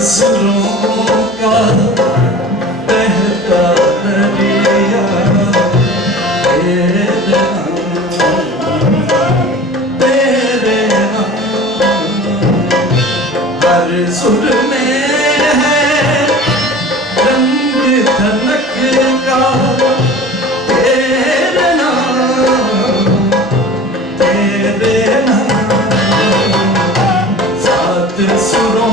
सुरों का बहता दरिया तेरे नाम हर सुर में है रंग धनक का तेरे नाम सात सुरों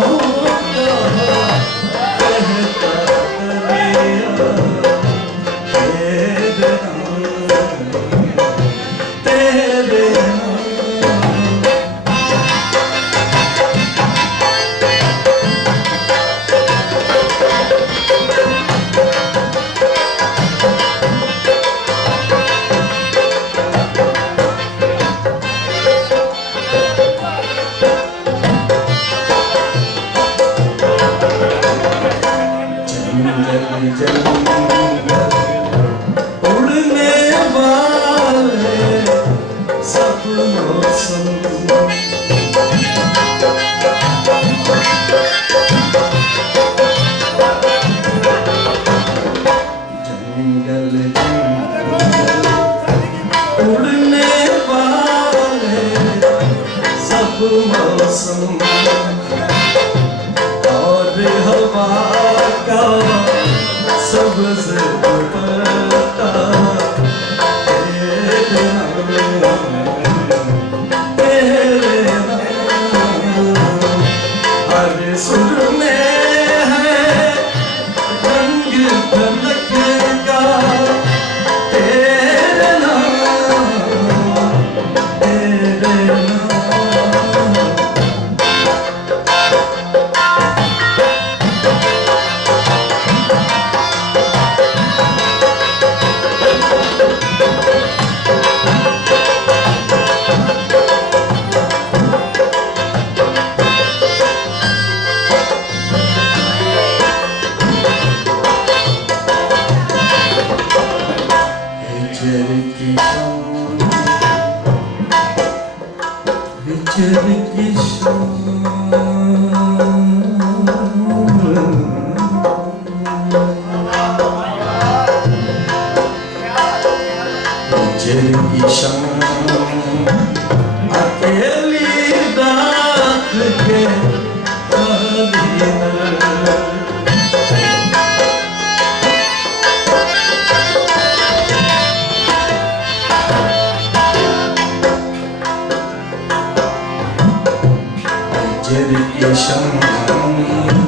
उड़ने वाले सब मौसम जंगल उड़ने वाले सब मौसम और हवा का सब्ज़ दुपट्टा तेरे नाम हर सुर में है रंग धनक का तेरे नाम विचर की शाम अकेली रात के Jerry Sham